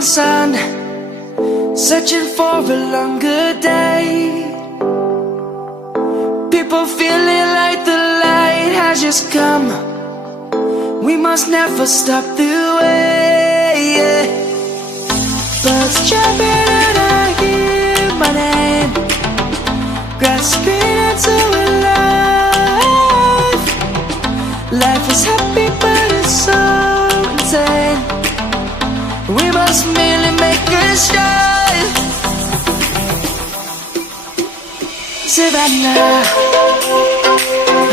morning sun, searching for a longer day. People feeling like the light has just come. We must never stop the way. Birds jumping and I hear my name, grasping into a life. Life is happy but it's so insane. We must merely make a start. Savannah,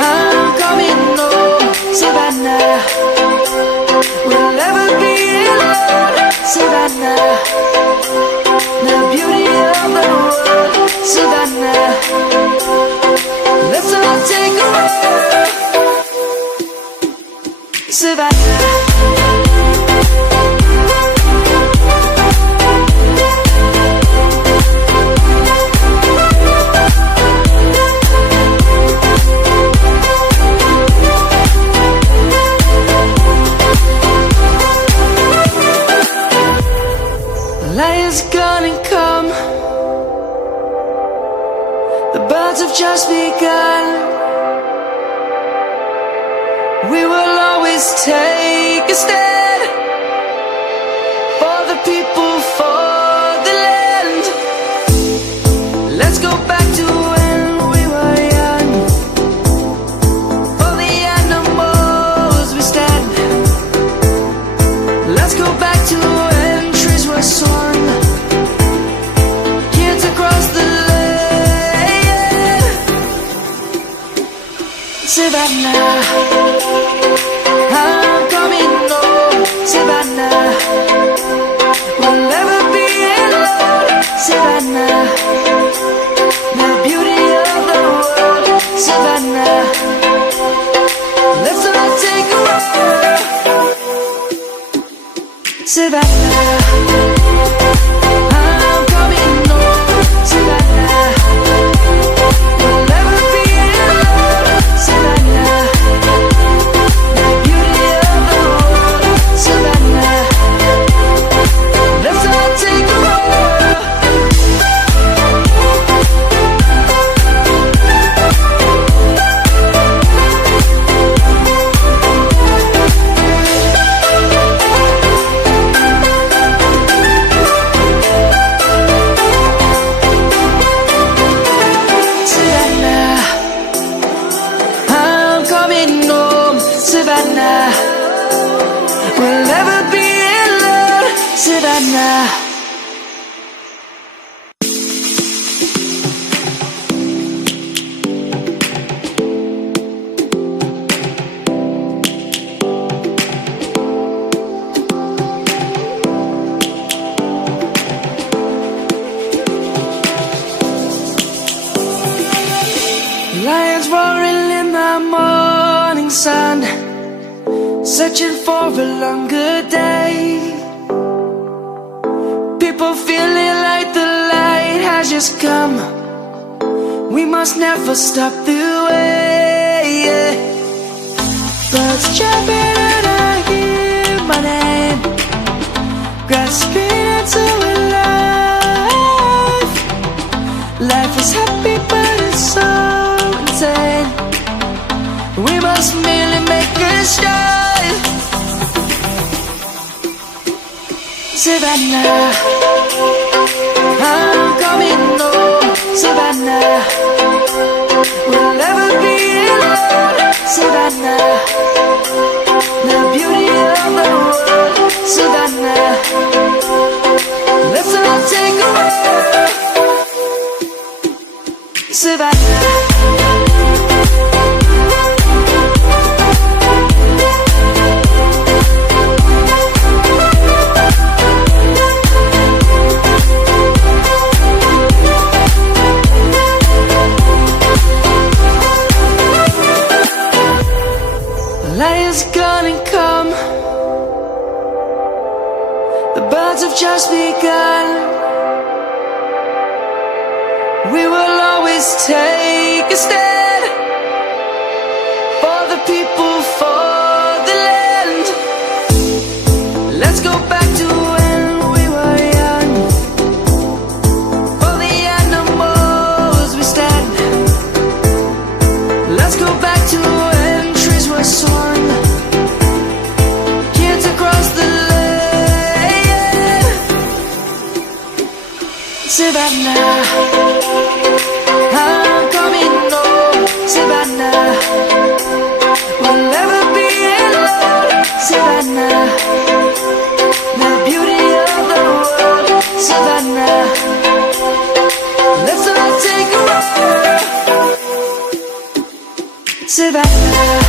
I'm coming home. Savannah, we'll never be alone. Savannah, the beauty of the world. Savannah, let's all take a walk. Savannah. Light is gonna come. The birds have just begun. We will always take a stand for the people, for the land. Let's go back to when we were young. For the animals we stand. Let's go back to when trees were swung. Savannah, I'm coming home. Savannah, we'll never be alone. Savannah, the beauty of the world. Savannah, let's all take a walk. Savannah, I'm coming home. Savannah, we'll never be alone. Savannah, the beauty of the world. Savannah, let's all take a walk. Savannah, I'm coming home. Savannah, we'll never be alone. Savannah. Lions roaring in the morning sun, searching for a longer day. People feeling like the light has just come. We must never stop the way. Birds jumping and I hear my name, grasping into a life. Life is happy but it's so insane. We must merely make a start. Savannah, I'm coming home. Savannah, we'll never be alone. Savannah, the beauty of the world. Savannah, let's all take a walk. Savannah. Light is gonna come. The birds have just begun. We will always take a stand for the people, for the land. Let's go back to when we were Let's go back to when trees were swung, kids across the lane. Savannah, I'm coming home. Savannah, we'll never be alone. Savannah, the beauty of the world. Savannah, let's all take a walk. Savannah.